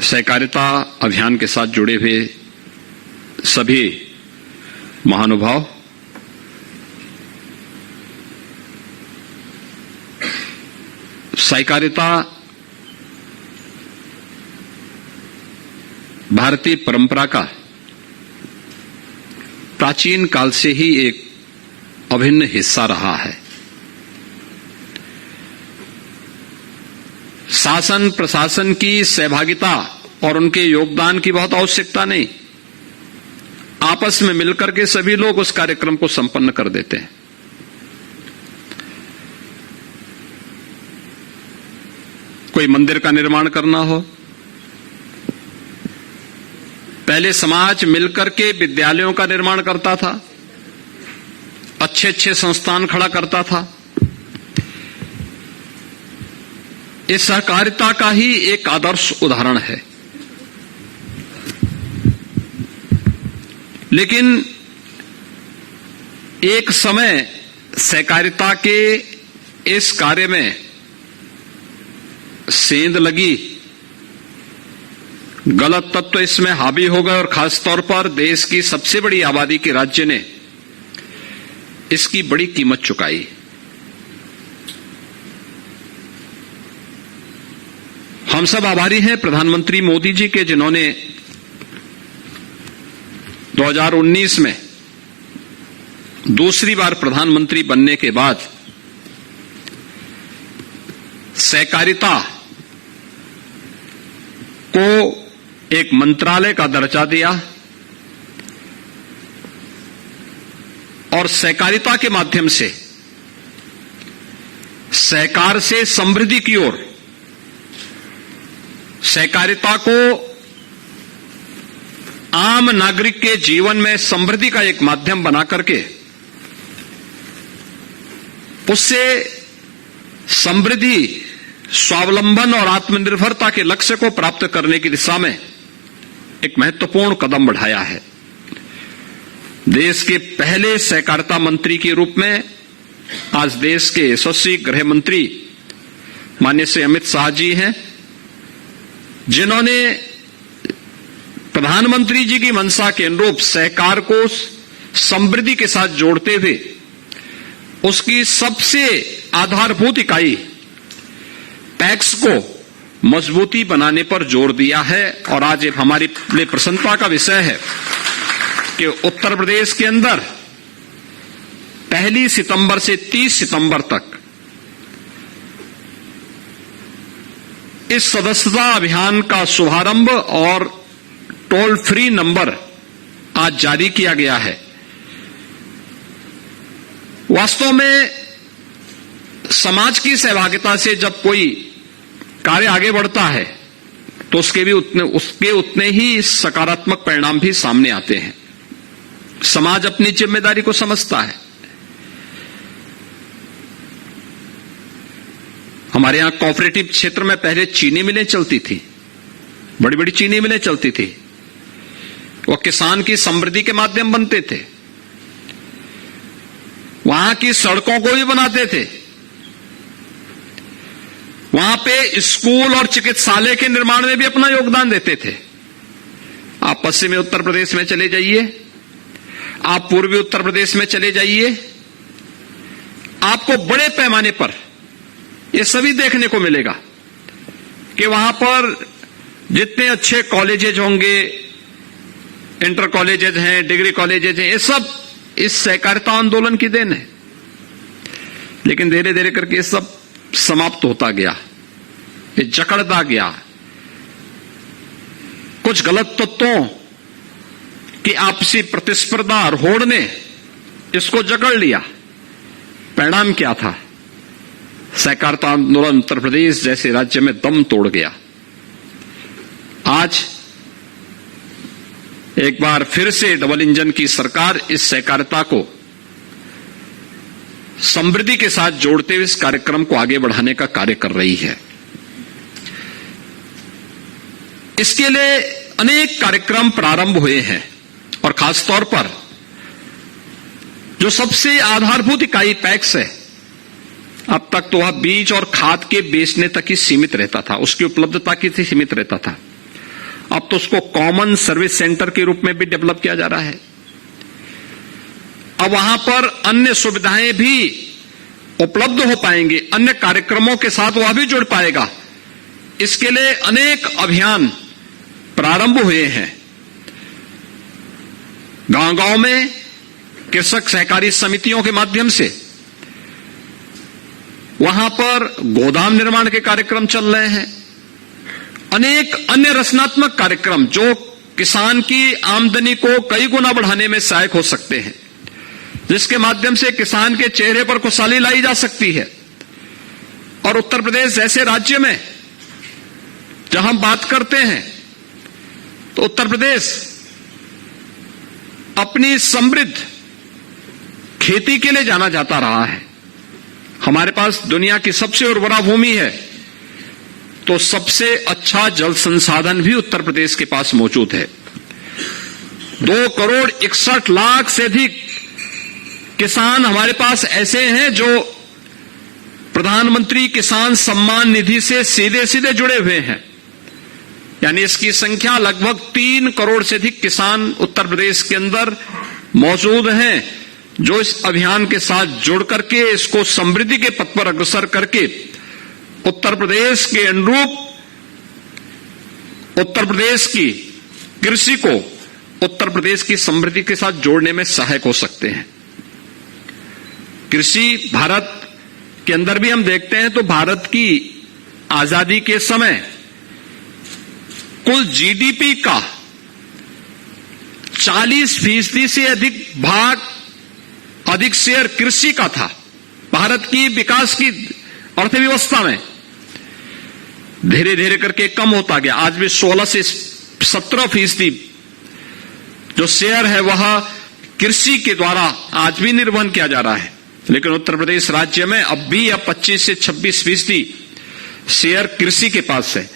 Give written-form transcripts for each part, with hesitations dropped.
सहकारिता अभियान के साथ जुड़े हुए सभी महानुभाव, सहकारिता भारतीय परंपरा का प्राचीन काल से ही एक अभिन्न हिस्सा रहा है। शासन प्रशासन की सहभागिता और उनके योगदान की बहुत आवश्यकता नहीं, आपस में मिलकर के सभी लोग उस कार्यक्रम को संपन्न कर देते हैं। कोई मंदिर का निर्माण करना हो, पहले समाज मिलकर के विद्यालयों का निर्माण करता था, अच्छे अच्छे संस्थान खड़ा करता था। इस सहकारिता का ही एक आदर्श उदाहरण है। लेकिन एक समय सहकारिता के इस कार्य में सेंध लगी, गलत तत्व इसमें हावी हो गए और खासतौर पर देश की सबसे बड़ी आबादी के राज्य ने इसकी बड़ी कीमत चुकाई। हम सब आभारी हैं प्रधानमंत्री मोदी जी के, जिन्होंने 2019 में दूसरी बार प्रधानमंत्री बनने के बाद सहकारिता को एक मंत्रालय का दर्जा दिया और सहकारिता के माध्यम से सहकार से समृद्धि की ओर, सहकारिता को आम नागरिक के जीवन में समृद्धि का एक माध्यम बना करके उससे समृद्धि, स्वावलंबन और आत्मनिर्भरता के लक्ष्य को प्राप्त करने की दिशा में एक महत्वपूर्ण कदम बढ़ाया है। देश के पहले सहकारिता मंत्री के रूप में आज देश के यशस्वी गृह मंत्री माननीय श्री अमित शाह जी हैं, जिन्होंने प्रधानमंत्री जी की मंशा के अनुरूप सहकार को समृद्धि के साथ जोड़ते हुए उसकी सबसे आधारभूत इकाई पैक्स को मजबूती बनाने पर जोर दिया है। और आज हमारी लिए प्रसन्नता का विषय है कि उत्तर प्रदेश के अंदर 1 सितंबर से 30 सितंबर तक इस सदस्यता अभियान का शुभारंभ और टोल फ्री नंबर आज जारी किया गया है। वास्तव में समाज की सहभागिता से जब कोई कार्य आगे बढ़ता है तो उसके उतने ही सकारात्मक परिणाम भी सामने आते हैं। समाज अपनी जिम्मेदारी को समझता है। हमारे यहां कोऑपरेटिव क्षेत्र में पहले चीनी मिलें चलती थी, बड़ी बड़ी चीनी मिलें चलती थी। वो किसान की समृद्धि के माध्यम बनते थे, वहां की सड़कों को भी बनाते थे, वहां पे स्कूल और चिकित्सालय के निर्माण में भी अपना योगदान देते थे। आप पश्चिमी उत्तर प्रदेश में चले जाइए, आप पूर्वी उत्तर प्रदेश में चले जाइए, आपको बड़े पैमाने पर ये सभी देखने को मिलेगा कि वहां पर जितने अच्छे कॉलेजेज होंगे, इंटर कॉलेजेज हैं, डिग्री कॉलेजेज हैं, ये सब इस सहकारिता आंदोलन की देन है। लेकिन धीरे धीरे करके ये सब समाप्त होता गया, ये जकड़ता गया। कुछ गलत तत्वों की आपसी प्रतिस्पर्धा और होड़ ने इसको जकड़ लिया। परिणाम क्या था? सहकारिता आंदोलन उत्तर प्रदेश जैसे राज्य में दम तोड़ गया। आज एक बार फिर से डबल इंजन की सरकार इस सहकारिता को समृद्धि के साथ जोड़ते हुए इस कार्यक्रम को आगे बढ़ाने का कार्य कर रही है। इसके लिए अनेक कार्यक्रम प्रारंभ हुए हैं और खासतौर पर जो सबसे आधारभूत इकाई पैक्स है, अब तक तो वह बीज और खाद के बेचने तक ही सीमित रहता था, उसकी उपलब्धता की सीमित रहता था। अब तो उसको कॉमन सर्विस सेंटर के रूप में भी डेवलप किया जा रहा है। अब वहां पर अन्य सुविधाएं भी उपलब्ध हो पाएंगी, अन्य कार्यक्रमों के साथ वह भी जुड़ पाएगा। इसके लिए अनेक अभियान प्रारंभ हुए हैं। गांव-गांव में कृषक सहकारी समितियों के माध्यम से वहां पर गोदाम निर्माण के कार्यक्रम चल रहे हैं। अनेक अन्य रचनात्मक कार्यक्रम जो किसान की आमदनी को कई गुना बढ़ाने में सहायक हो सकते हैं, जिसके माध्यम से किसान के चेहरे पर खुशहाली लाई जा सकती है। और उत्तर प्रदेश जैसे राज्य में जहां हम बात करते हैं, तो उत्तर प्रदेश अपनी समृद्ध खेती के लिए जाना जाता रहा है। हमारे पास दुनिया की सबसे उर्वरा भूमि है, तो सबसे अच्छा जल संसाधन भी उत्तर प्रदेश के पास मौजूद है। 2,61,00,000 से अधिक किसान हमारे पास ऐसे हैं जो प्रधानमंत्री किसान सम्मान निधि से सीधे सीधे जुड़े हुए हैं। यानी इसकी संख्या लगभग 3 करोड़ से अधिक किसान उत्तर प्रदेश के अंदर मौजूद हैं, जो इस अभियान के साथ जुड़ करके इसको समृद्धि के पथ पर अग्रसर करके उत्तर प्रदेश के अनुरूप उत्तर प्रदेश की कृषि को उत्तर प्रदेश की समृद्धि के साथ जोड़ने में सहायक हो सकते हैं। कृषि भारत के अंदर भी हम देखते हैं तो भारत की आजादी के समय कुल जीडीपी का 40% से अधिक शेयर कृषि का था। भारत की विकास की अर्थव्यवस्था में धीरे धीरे करके कम होता गया। आज भी 16 से 17% जो शेयर है वह कृषि के द्वारा आज भी निर्वहन किया जा रहा है। लेकिन उत्तर प्रदेश राज्य में अब भी 25 से 26% शेयर कृषि के पास है।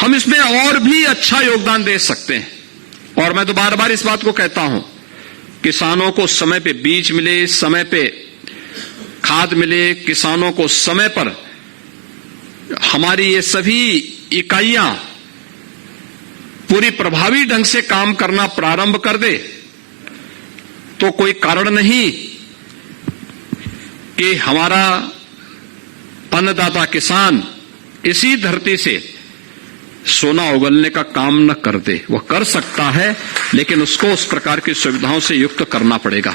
हम इसमें और भी अच्छा योगदान दे सकते हैं। और मैं तो बार बार इस बात को कहता हूं, किसानों को समय पे बीज मिले, समय पे खाद मिले, किसानों को समय पर हमारी ये सभी इकाइयां पूरी प्रभावी ढंग से काम करना प्रारंभ कर दे, तो कोई कारण नहीं कि हमारा अन्नदाता किसान इसी धरती से सोना उगलने का काम न कर दे। वह कर सकता है, लेकिन उसको उस प्रकार की सुविधाओं से युक्त करना पड़ेगा।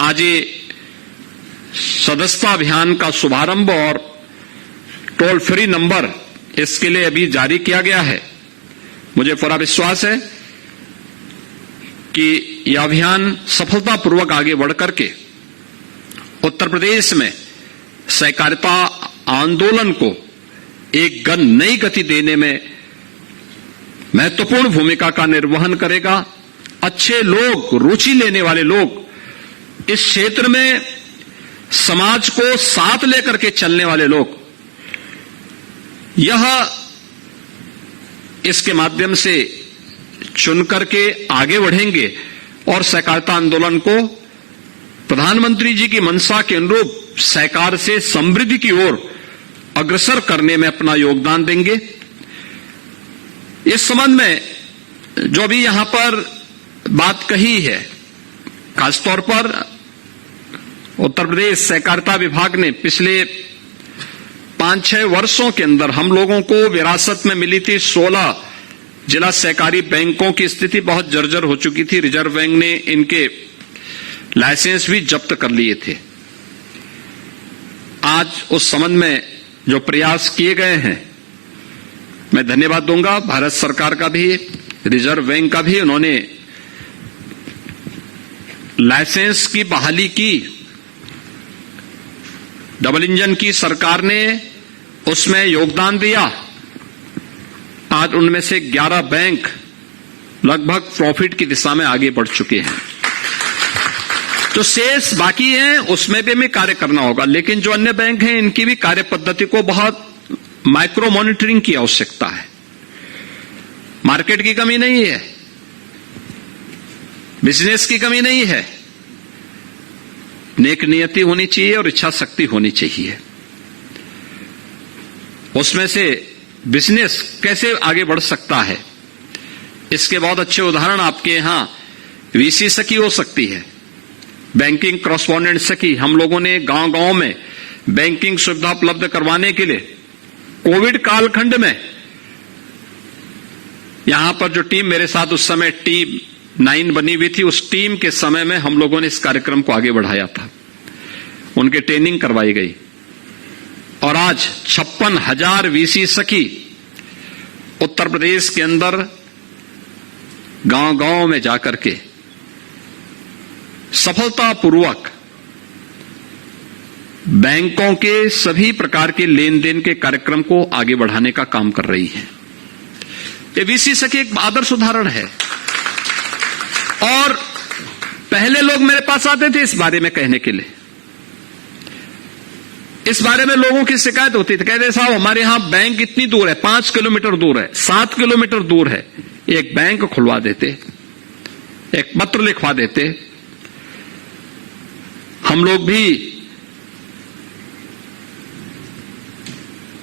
आज ये सदस्यता अभियान का शुभारंभ और टोल फ्री नंबर इसके लिए अभी जारी किया गया है। मुझे पूरा विश्वास है कि यह अभियान सफलतापूर्वक आगे बढ़ करके उत्तर प्रदेश में सहकारिता आंदोलन को एक नई गति देने में महत्वपूर्ण भूमिका का निर्वहन करेगा। अच्छे लोग, रुचि लेने वाले लोग, इस क्षेत्र में समाज को साथ लेकर के चलने वाले लोग, यह इसके माध्यम से चुन करके आगे बढ़ेंगे और सहकारिता आंदोलन को प्रधानमंत्री जी की मंशा के अनुरूप सहकार से समृद्धि की ओर अग्रसर करने में अपना योगदान देंगे। इस संबंध में जो भी यहां पर बात कही है, खासतौर पर उत्तर प्रदेश सहकारिता विभाग ने पिछले 5-6 वर्षों के अंदर हम लोगों को विरासत में मिली थी 16 जिला सहकारी बैंकों की स्थिति बहुत जर्जर हो चुकी थी। रिजर्व बैंक ने इनके लाइसेंस भी जब्त कर लिए थे। आज उस संबंध में जो प्रयास किए गए हैं, मैं धन्यवाद दूंगा भारत सरकार का भी, रिजर्व बैंक का भी। उन्होंने लाइसेंस की बहाली की, डबल इंजन की सरकार ने उसमें योगदान दिया। आज उनमें से 11 बैंक लगभग प्रॉफिट की दिशा में आगे बढ़ चुके हैं। जो शेष बाकी हैं उसमें भी हमें कार्य करना होगा, लेकिन जो अन्य बैंक हैं इनकी भी कार्य पद्धति को बहुत माइक्रो मॉनिटरिंग की आवश्यकता है। मार्केट की कमी नहीं है, बिजनेस की कमी नहीं है, नेक नियति होनी चाहिए और इच्छा शक्ति होनी चाहिए। उसमें से बिजनेस कैसे आगे बढ़ सकता है, इसके बहुत अच्छे उदाहरण आपके यहां वीसी सखी हो सकती है, बैंकिंग कॉरेस्पॉन्डेंट सखी। हम लोगों ने गांव गांव में बैंकिंग सुविधा उपलब्ध करवाने के लिए कोविड कालखंड में यहां पर जो टीम मेरे साथ उस समय टीम 9 बनी हुई थी, उस टीम के समय में हम लोगों ने इस कार्यक्रम को आगे बढ़ाया था, उनकी ट्रेनिंग करवाई गई और आज 56,000 वीसी सखी उत्तर प्रदेश के अंदर गांव गांव में जाकर के सफलतापूर्वक बैंकों के सभी प्रकार के लेन देन के कार्यक्रम को आगे बढ़ाने का काम कर रही है। ये वीसी सखी एक आदर्श उदाहरण है। और पहले लोग मेरे पास आते थे इस बारे में कहने के लिए, इस बारे में लोगों की शिकायत होती थी, कहते साहब हमारे यहां बैंक इतनी दूर है, 5 किलोमीटर दूर है, 7 किलोमीटर दूर है, एक बैंक खुलवा देते, एक पत्र लिखवा देते। हम लोग भी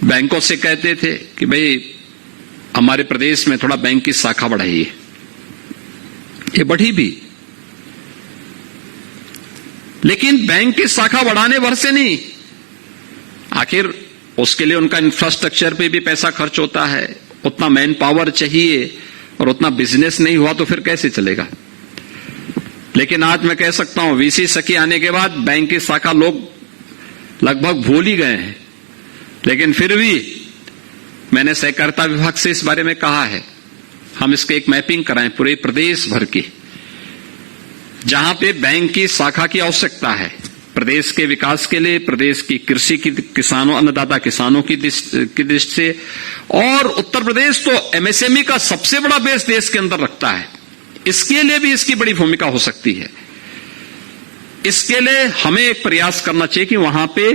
बैंकों से कहते थे कि भाई हमारे प्रदेश में थोड़ा बैंक की शाखा बढ़ाइए, ये बढ़ी भी, लेकिन बैंक की शाखा बढ़ाने भर से नहीं, आखिर उसके लिए उनका इंफ्रास्ट्रक्चर पे भी पैसा खर्च होता है, उतना मैन पावर चाहिए और उतना बिजनेस नहीं हुआ तो फिर कैसे चलेगा। लेकिन आज मैं कह सकता हूं वीसी सखी आने के बाद बैंक की शाखा लोग लगभग भूल ही गए हैं, लेकिन फिर भी मैंने सहकारिता विभाग से इस बारे में कहा है हम इसके एक मैपिंग कराएं पूरे प्रदेश भर की, जहां पे बैंक की शाखा की आवश्यकता है प्रदेश के विकास के लिए, प्रदेश की कृषि की किसानों अन्नदाता किसानों की दृष्टि से। और उत्तर प्रदेश तो एमएसएमई का सबसे बड़ा बेस देश के अंदर रखता है, इसके लिए भी इसकी बड़ी भूमिका हो सकती है। इसके लिए हमें एक प्रयास करना चाहिए कि वहां पे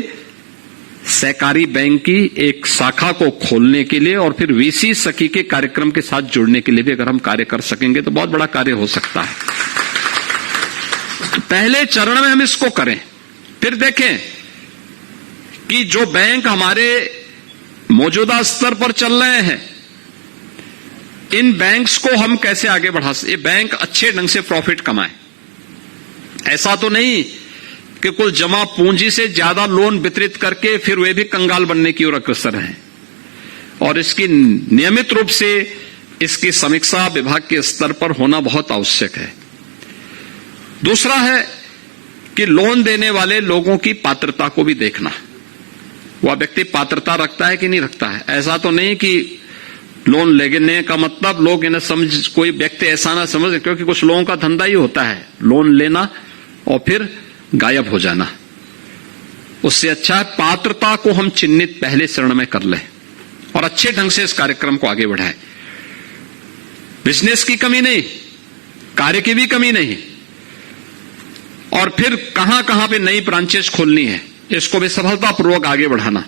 सहकारी बैंक की एक शाखा को खोलने के लिए और फिर वीसी सखी के कार्यक्रम के साथ जुड़ने के लिए भी अगर हम कार्य कर सकेंगे तो बहुत बड़ा कार्य हो सकता है। तो पहले चरण में हम इसको करें, फिर देखें कि जो बैंक हमारे मौजूदा स्तर पर चल रहे हैं, इन बैंक्स को हम कैसे आगे बढ़ा सकते, ये बैंक अच्छे ढंग से प्रॉफिट कमाए। ऐसा तो नहीं कि कुल जमा पूंजी से ज्यादा लोन वितरित करके फिर वे भी कंगाल बनने की ओर अग्रसर हैं। और इसकी नियमित रूप से इसकी समीक्षा विभाग के स्तर पर होना बहुत आवश्यक है। दूसरा है कि लोन देने वाले लोगों की पात्रता को भी देखना, वह व्यक्ति पात्रता रखता है कि नहीं रखता है। ऐसा तो नहीं कि लोन लेने का मतलब लोग इन्हें समझ, कोई व्यक्ति ऐसा ना समझे, क्योंकि कुछ लोगों का धंधा ही होता है लोन लेना और फिर गायब हो जाना। उससे अच्छा है पात्रता को हम चिन्हित पहले चरण में कर लें और अच्छे ढंग से इस कार्यक्रम को आगे बढ़ाएं। बिजनेस की कमी नहीं, कार्य की भी कमी नहीं, और फिर कहां कहां पे नई ब्रांचेस खोलनी है इसको भी सफलतापूर्वक आगे बढ़ाना।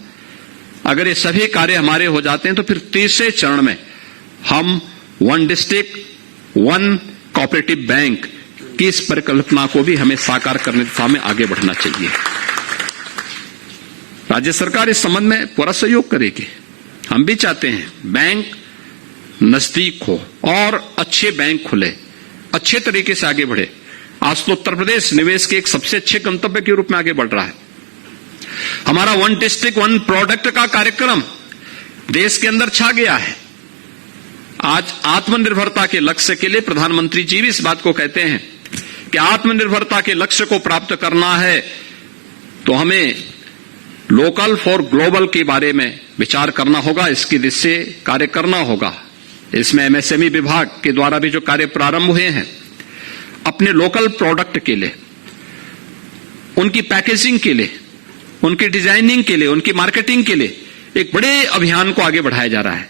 अगर ये सभी कार्य हमारे हो जाते हैं तो फिर तीसरे चरण में हम 1 डिस्ट्रिक्ट 1 कोऑपरेटिव बैंक की इस परिकल्पना को भी हमें साकार करने की दिशा में आगे बढ़ना चाहिए। राज्य सरकार इस संबंध में पूरा सहयोग करेगी। हम भी चाहते हैं बैंक नजदीक हो और अच्छे बैंक खुले, अच्छे तरीके से आगे बढ़े। आज तो उत्तर प्रदेश निवेश के एक सबसे अच्छे गंतव्य के रूप में आगे बढ़ रहा है। हमारा 1 डिस्ट्रिक्ट 1 प्रोडक्ट का कार्यक्रम देश के अंदर छा गया है। आज आत्मनिर्भरता के लक्ष्य के लिए प्रधानमंत्री जी भी इस बात को कहते हैं कि आत्मनिर्भरता के लक्ष्य को प्राप्त करना है तो हमें लोकल फॉर ग्लोबल के बारे में विचार करना होगा, इसकी दिशा से कार्य करना होगा। इसमें एमएसएमई विभाग के द्वारा भी जो कार्य प्रारंभ हुए हैं, अपने लोकल प्रोडक्ट के लिए, उनकी पैकेजिंग के लिए, उनकी डिजाइनिंग के लिए, उनकी मार्केटिंग के लिए एक बड़े अभियान को आगे बढ़ाया जा रहा है।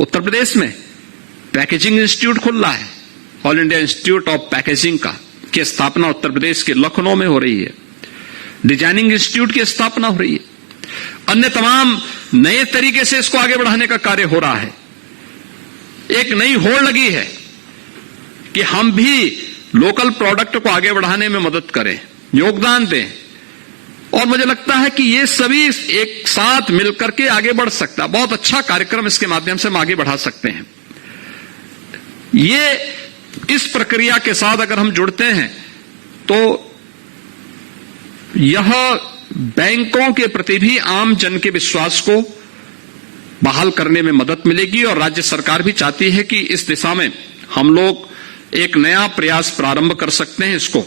उत्तर प्रदेश में पैकेजिंग इंस्टीट्यूट खुल रहा है, all India institute of packaging का की स्थापना उत्तर प्रदेश के लखनऊ में हो रही है। डिजाइनिंग इंस्टीट्यूट की स्थापना हो रही है। अन्य तमाम नए तरीके से इसको आगे बढ़ाने का कार्य हो रहा है। एक नई होड़ लगी है कि हम भी लोकल प्रोडक्ट को आगे बढ़ाने में मदद करें, योगदान दें। और मुझे लगता है कि ये सभी एक साथ मिलकर के आगे बढ़ सकता है। बहुत अच्छा कार्यक्रम इसके माध्यम से हम आगे बढ़ा सकते हैं। ये इस प्रक्रिया के साथ अगर हम जुड़ते हैं तो यह बैंकों के प्रति भी आम जन के विश्वास को बहाल करने में मदद मिलेगी और राज्य सरकार भी चाहती है कि इस दिशा में हम लोग एक नया प्रयास प्रारंभ कर सकते हैं इसको।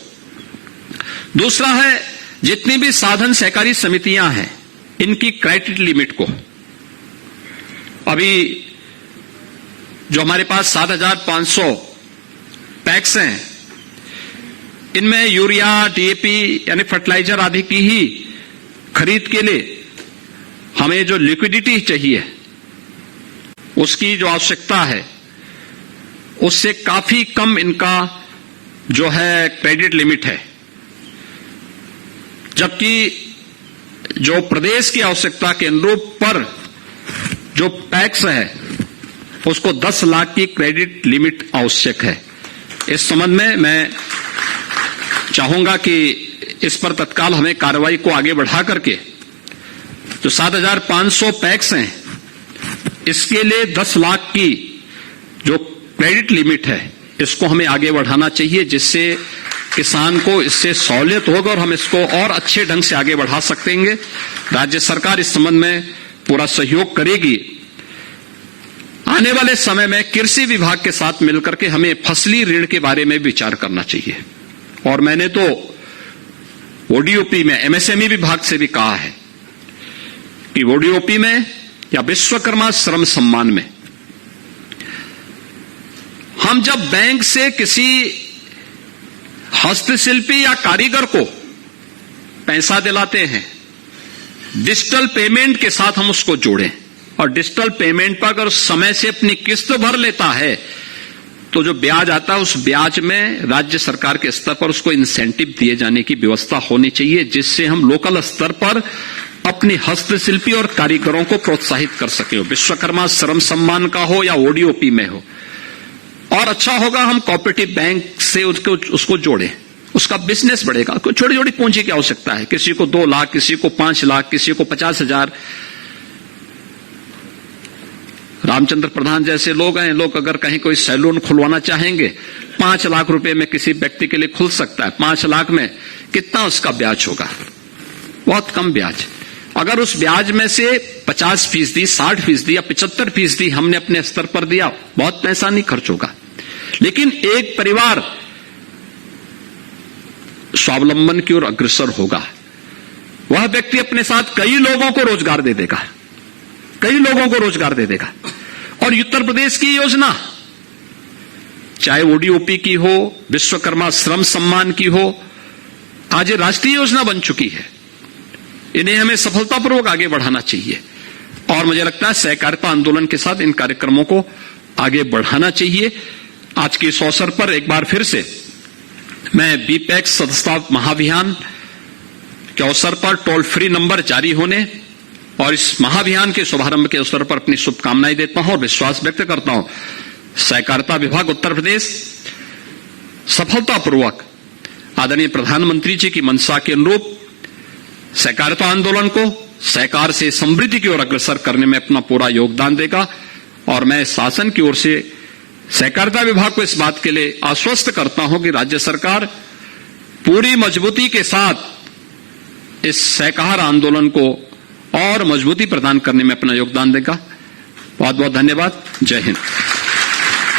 दूसरा है, जितनी भी साधन सहकारी समितियां हैं इनकी क्रेडिट लिमिट को, अभी जो हमारे पास 7,500 पैक्स हैं इनमें यूरिया, डीएपी यानी फर्टिलाइजर आदि की ही खरीद के लिए हमें जो लिक्विडिटी चाहिए उसकी जो आवश्यकता है उससे काफी कम इनका जो है क्रेडिट लिमिट है, जबकि जो प्रदेश की आवश्यकता के अनुरूप पर जो पैक्स है उसको 10 लाख की क्रेडिट लिमिट आवश्यक है। इस संबंध में मैं चाहूंगा कि इस पर तत्काल हमें कार्रवाई को आगे बढ़ा करके जो 7,500 पैक्स हैं इसके लिए 10 लाख की जो क्रेडिट लिमिट है इसको हमें आगे बढ़ाना चाहिए, जिससे किसान को इससे सहूलियत होगा और हम इसको और अच्छे ढंग से आगे बढ़ा सकेंगे। राज्य सरकार इस संबंध में पूरा सहयोग करेगी। आने वाले समय में कृषि विभाग के साथ मिलकर के हमें फसली ऋण के बारे में विचार करना चाहिए और मैंने तो ओडीओपी में एमएसएमई विभाग से भी कहा है कि ओडीओपी में या विश्वकर्मा श्रम सम्मान में हम जब बैंक से किसी हस्तशिल्पी या कारीगर को पैसा दिलाते हैं, डिजिटल पेमेंट के साथ हम उसको जोड़ें और डिजिटल पेमेंट पर अगर समय से अपनी किस्त भर लेता है तो जो ब्याज आता है उस ब्याज में राज्य सरकार के स्तर पर उसको इंसेंटिव दिए जाने की व्यवस्था होनी चाहिए, जिससे हम लोकल स्तर पर अपनी हस्तशिल्पी और कारीगरों को प्रोत्साहित कर सके, विश्वकर्मा श्रम सम्मान का हो या ओडीओपी में हो। और अच्छा होगा हम कोऑपरेटिव बैंक से उसको जोड़ें, उसका बिजनेस बढ़ेगा। कोई छोटी छोटी पूंजी की आवश्यकता है, किसी को 2 लाख, किसी को 5 लाख, किसी को 50,000। रामचंद्र प्रधान जैसे लोग हैं, लोग अगर कहीं कोई सैलून खुलवाना चाहेंगे 5 लाख रुपए में किसी व्यक्ति के लिए खुल सकता है। 5 लाख में कितना उसका ब्याज होगा? बहुत कम ब्याज। अगर उस ब्याज में से 50%, 60% या 75% हमने अपने स्तर पर दिया, बहुत पैसा नहीं खर्च होगा, लेकिन एक परिवार स्वावलंबन की ओर अग्रसर होगा। वह व्यक्ति अपने साथ कई लोगों को रोजगार दे देगा, कई लोगों को रोजगार दे देगा। और उत्तर प्रदेश की योजना, चाहे ओडीओपी की हो, विश्वकर्मा श्रम सम्मान की हो, आज ये राष्ट्रीय योजना बन चुकी है। इन्हें हमें सफलतापूर्वक आगे बढ़ाना चाहिए और मुझे लगता है सहकारिता आंदोलन के साथ इन कार्यक्रमों को आगे बढ़ाना चाहिए। आज के इस अवसर पर एक बार फिर से मैं बीपैक्स सदस्यता महाअभियान के अवसर पर टोल फ्री नंबर जारी होने और इस महाअभियान के शुभारंभ के अवसर पर अपनी शुभकामनाएं देता हूं और विश्वास व्यक्त करता हूं सहकारिता विभाग उत्तर प्रदेश सफलतापूर्वक आदरणीय प्रधानमंत्री जी की मंशा के अनुरूप सहकारिता आंदोलन को सहकार से समृद्धि की ओर अग्रसर करने में अपना पूरा योगदान देगा। और मैं शासन की ओर से सहकारिता विभाग को इस बात के लिए आश्वस्त करता हूं कि राज्य सरकार पूरी मजबूती के साथ इस सहकार आंदोलन को और मजबूती प्रदान करने में अपना योगदान देगा। बहुत बहुत धन्यवाद। जय हिंद।